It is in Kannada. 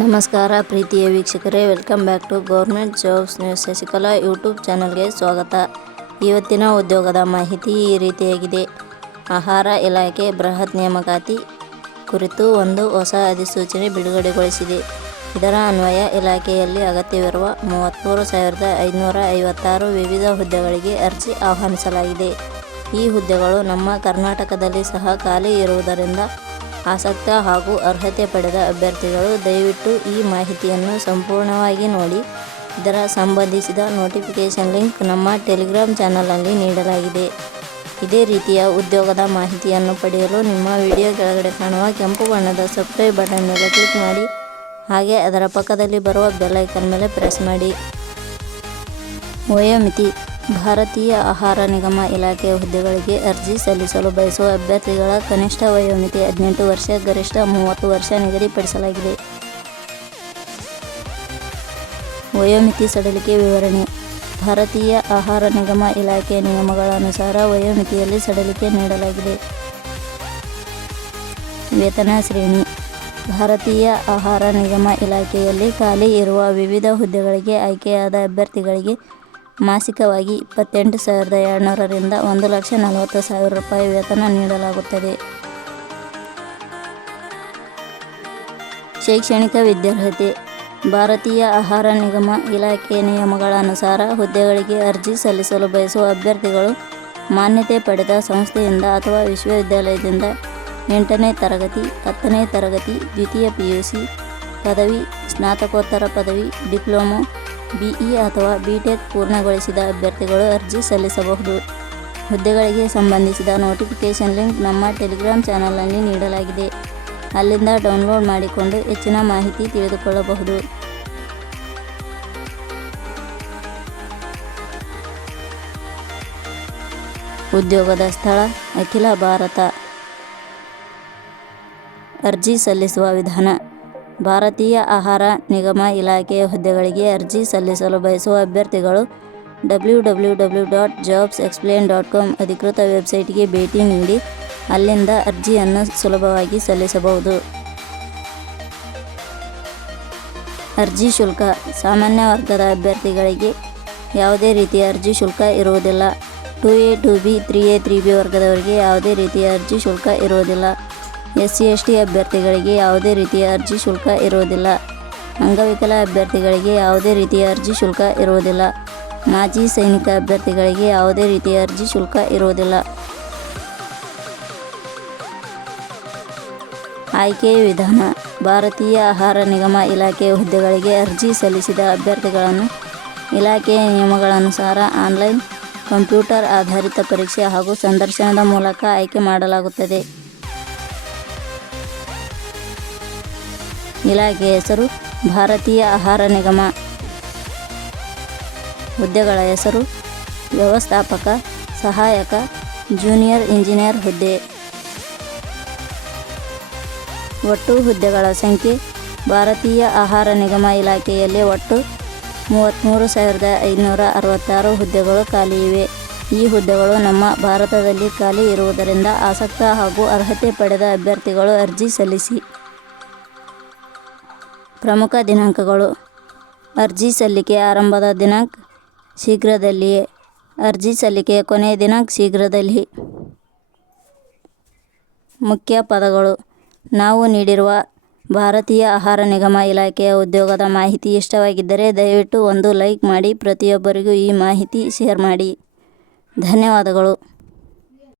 ನಮಸ್ಕಾರ ಪ್ರೀತಿಯ ವೀಕ್ಷಕರೇ, welcome back to government jobs news. Shashikala YouTube ಚಾನಲ್ಗೆ ಸ್ವಾಗತ. ಇವತ್ತಿನ ಉದ್ಯೋಗದ ಮಾಹಿತಿ ಈ ರೀತಿಯಾಗಿದೆ. ಆಹಾರ ಇಲಾಖೆ ಬೃಹತ್ ನೇಮಕಾತಿ ಕುರಿತು ಒಂದು ಹೊಸ ಅಧಿಸೂಚನೆ ಬಿಡುಗಡೆಗೊಳಿಸಿದೆ. ಇದರ ಅನ್ವಯ ಇಲಾಖೆಯಲ್ಲಿ ಅಗತ್ಯವಿರುವ ಮೂವತ್ತ್ಮೂರು ಸಾವಿರದ ಐದುನೂರ ಐವತ್ತಾರು ವಿವಿಧ ಹುದ್ದೆಗಳಿಗೆ ಅರ್ಜಿ ಆಹ್ವಾನಿಸಲಾಗಿದೆ. ಈ ಹುದ್ದೆಗಳು ನಮ್ಮ ಕರ್ನಾಟಕದಲ್ಲಿ ಸಹ ಖಾಲಿ ಇರುವುದರಿಂದ ಆಸಕ್ತ ಹಾಗೂ ಅರ್ಹತೆ ಪಡೆದ ಅಭ್ಯರ್ಥಿಗಳು, ದಯವಿಟ್ಟು ಈ ಮಾಹಿತಿಯನ್ನು ಸಂಪೂರ್ಣವಾಗಿ ನೋಡಿ. ಇದರ ಸಂಬಂಧಿಸಿದ ನೋಟಿಫಿಕೇಷನ್ ಲಿಂಕ್ ನಮ್ಮ ಟೆಲಿಗ್ರಾಮ್ ಚಾನಲಲ್ಲಿ ನೀಡಲಾಗಿದೆ. ಇದೇ ರೀತಿಯ ಉದ್ಯೋಗದ ಮಾಹಿತಿಯನ್ನು ಪಡೆಯಲು ನಿಮ್ಮ ವಿಡಿಯೋ ಕೆಳಗಡೆ ಕಾಣುವ ಕೆಂಪು ಬಣ್ಣದ ಸಬ್ಸ್ಕ್ರೈಬ್ ಬಟನ್ ಮೇಲೆ ಕ್ಲಿಕ್ ಮಾಡಿ. ಹಾಗೆ ಅದರ ಪಕ್ಕದಲ್ಲಿ ಬರುವ ಬೆಲ್ಲೈಕನ್ ಮೇಲೆ ಪ್ರೆಸ್ ಮಾಡಿ. ವಯೋಮಿತಿ ಭಾರತೀಯ ಆಹಾರ ನಿಗಮ ಇಲಾಖೆಯ ಹುದ್ದೆಗಳಿಗೆ ಅರ್ಜಿ ಸಲ್ಲಿಸಲು ಬಯಸುವ ಅಭ್ಯರ್ಥಿಗಳ ಕನಿಷ್ಠ ವಯೋಮಿತಿ ಹದಿನೆಂಟು ವರ್ಷ, ಗರಿಷ್ಠ ಮೂವತ್ತು ವರ್ಷ ನಿಗದಿಪಡಿಸಲಾಗಿದೆ. ವಯೋಮಿತಿ ಸಡಿಲಿಕೆ ವಿವರಣೆ. ಭಾರತೀಯ ಆಹಾರ ನಿಗಮ ಇಲಾಖೆ ನಿಯಮಗಳ ಅನುಸಾರ ವಯೋಮಿತಿಯಲ್ಲಿ ಸಡಿಲಿಕೆ ನೀಡಲಾಗಿದೆ. ವೇತನ ಶ್ರೇಣಿ. ಭಾರತೀಯ ಆಹಾರ ನಿಗಮ ಇಲಾಖೆಯಲ್ಲಿ ಖಾಲಿ ಇರುವ ವಿವಿಧ ಹುದ್ದೆಗಳಿಗೆ ಆಯ್ಕೆಯಾದ ಅಭ್ಯರ್ಥಿಗಳಿಗೆ ಮಾಸಿಕವಾಗಿ ಇಪ್ಪತ್ತೆಂಟು ಸಾವಿರದ ಎರಡುನೂರರಿಂದ ಒಂದು ಲಕ್ಷ ನಲವತ್ತು ಸಾವಿರ ರೂಪಾಯಿ ವೇತನ ನೀಡಲಾಗುತ್ತದೆ. ಶೈಕ್ಷಣಿಕ ವಿದ್ಯಾರ್ಹತೆ, ಭಾರತೀಯ ಆಹಾರ ನಿಗಮ ಇಲಾಖೆ ನಿಯಮಗಳ ಅನುಸಾರ ಹುದ್ದೆಗಳಿಗೆ ಅರ್ಜಿ ಸಲ್ಲಿಸಲು ಬಯಸುವ ಅಭ್ಯರ್ಥಿಗಳು ಮಾನ್ಯತೆ ಪಡೆದ ಸಂಸ್ಥೆಯಿಂದ ಅಥವಾ ವಿಶ್ವವಿದ್ಯಾಲಯದಿಂದ ಎಂಟನೇ ತರಗತಿ, ಹತ್ತನೇ ತರಗತಿ, ದ್ವಿತೀಯ ಪಿ ಯು ಸಿ ಪದವಿ, ಸ್ನಾತಕೋತ್ತರ ಪದವಿ, ಡಿಪ್ಲೊಮೊ ಬಿಇ ಅಥವಾ ಬಿಟೆಕ್ ಪೂರ್ಣಗೊಳಿಸಿದ ಅಭ್ಯರ್ಥಿಗಳು ಅರ್ಜಿ ಸಲ್ಲಿಸಬಹುದು. ಹುದ್ದೆಗಳಿಗೆ ಸಂಬಂಧಿಸಿದ ನೋಟಿಫಿಕೇಷನ್ ಲಿಂಕ್ ನಮ್ಮ ಟೆಲಿಗ್ರಾಮ್ ಚಾನಲ್ನಲ್ಲಿ ನೀಡಲಾಗಿದೆ. ಅಲ್ಲಿಂದ ಡೌನ್ಲೋಡ್ ಮಾಡಿಕೊಂಡು ಹೆಚ್ಚಿನ ಮಾಹಿತಿ ತಿಳಿದುಕೊಳ್ಳಬಹುದು. ಉದ್ಯೋಗದ ಸ್ಥಳ, ಅಖಿಲ ಭಾರತ. ಅರ್ಜಿ ಸಲ್ಲಿಸುವ ವಿಧಾನ. ಭಾರತೀಯ ಆಹಾರ ನಿಗಮ ಇಲಾಖೆಯ ಹುದ್ದೆಗಳಿಗೆ ಅರ್ಜಿ ಸಲ್ಲಿಸಲು ಬಯಸುವ ಅಭ್ಯರ್ಥಿಗಳು W W W dot jobs explain dot com ಅಧಿಕೃತ ವೆಬ್ಸೈಟ್ಗೆ ಭೇಟಿ ನೀಡಿ ಅಲ್ಲಿಂದ ಅರ್ಜಿಯನ್ನು ಸುಲಭವಾಗಿ ಸಲ್ಲಿಸಬಹುದು. ಅರ್ಜಿ ಶುಲ್ಕ ಸಾಮಾನ್ಯ ವರ್ಗದ ಅಭ್ಯರ್ಥಿಗಳಿಗೆ ಯಾವುದೇ ರೀತಿಯ ಅರ್ಜಿ ಶುಲ್ಕ ಇರುವುದಿಲ್ಲ. Two A two B, three A, three B ವರ್ಗದವರಿಗೆ ಯಾವುದೇ ರೀತಿಯ ಅರ್ಜಿ ಶುಲ್ಕ ಇರುವುದಿಲ್ಲ. ಎಸ್ ಸಿ ಎಸ್ ಟಿ ಅಭ್ಯರ್ಥಿಗಳಿಗೆ ಯಾವುದೇ ರೀತಿಯ ಅರ್ಜಿ ಶುಲ್ಕ ಇರುವುದಿಲ್ಲ. ಅಂಗವಿಕಲ ಅಭ್ಯರ್ಥಿಗಳಿಗೆ ಯಾವುದೇ ರೀತಿಯ ಅರ್ಜಿ ಶುಲ್ಕ ಇರುವುದಿಲ್ಲ. ಮಾಜಿ ಸೈನಿಕ ಅಭ್ಯರ್ಥಿಗಳಿಗೆ ಯಾವುದೇ ರೀತಿಯ ಅರ್ಜಿ ಶುಲ್ಕ ಇರುವುದಿಲ್ಲ. ಆಯ್ಕೆಯ ವಿಧಾನ. ಭಾರತೀಯ ಆಹಾರ ನಿಗಮ ಇಲಾಖೆ ಹುದ್ದೆಗಳಿಗೆ ಅರ್ಜಿ ಸಲ್ಲಿಸಿದ ಅಭ್ಯರ್ಥಿಗಳನ್ನು ಇಲಾಖೆಯ ನಿಯಮಗಳನುಸಾರ ಆನ್ಲೈನ್ ಕಂಪ್ಯೂಟರ್ ಆಧಾರಿತ ಪರೀಕ್ಷೆ ಹಾಗೂ ಸಂದರ್ಶನದ ಮೂಲಕ ಆಯ್ಕೆ ಮಾಡಲಾಗುತ್ತದೆ. ಇಲಾಖೆ ಹೆಸರು ಭಾರತೀಯ ಆಹಾರ ನಿಗಮ. ಹುದ್ದೆಗಳ ಹೆಸರು ವ್ಯವಸ್ಥಾಪಕ, ಸಹಾಯಕ, ಜೂನಿಯರ್ ಇಂಜಿನಿಯರ್ ಹುದ್ದೆ. ಒಟ್ಟು ಹುದ್ದೆಗಳ ಸಂಖ್ಯೆ ಭಾರತೀಯ ಆಹಾರ ನಿಗಮ ಇಲಾಖೆಯಲ್ಲಿ ಒಟ್ಟು ಮೂವತ್ತ್ಮೂರು ಸಾವಿರದ ಐನೂರ ಅರವತ್ತಾರು ಹುದ್ದೆಗಳು ಖಾಲಿ ಇವೆ. ಈ ಹುದ್ದೆಗಳು ನಮ್ಮ ಭಾರತದಲ್ಲಿ ಖಾಲಿ ಇರುವುದರಿಂದ ಆಸಕ್ತ ಹಾಗೂ ಅರ್ಹತೆ ಪಡೆದ ಅಭ್ಯರ್ಥಿಗಳು ಅರ್ಜಿ ಸಲ್ಲಿಸಿ. ಪ್ರಮುಖ ದಿನಾಂಕಗಳು. ಅರ್ಜಿ ಸಲ್ಲಿಕೆ ಆರಂಭದ ದಿನಾಂಕ ಶೀಘ್ರದಲ್ಲಿಯೇ ಅರ್ಜಿ ಸಲ್ಲಿಕೆಯ ಕೊನೆಯ ದಿನಾಂಕ ಶೀಘ್ರದಲ್ಲಿ. ಮುಖ್ಯ ಪದಗಳು. ನಾವು ನೀಡಿರುವ ಭಾರತೀಯ ಆಹಾರ ನಿಗಮ ಇಲಾಖೆಯ ಉದ್ಯೋಗದ ಮಾಹಿತಿ ಇಷ್ಟವಾಗಿದ್ದರೆ ದಯವಿಟ್ಟು ಒಂದು ಲೈಕ್ ಮಾಡಿ, ಪ್ರತಿಯೊಬ್ಬರಿಗೂ ಈ ಮಾಹಿತಿ ಶೇರ್ ಮಾಡಿ. ಧನ್ಯವಾದಗಳು.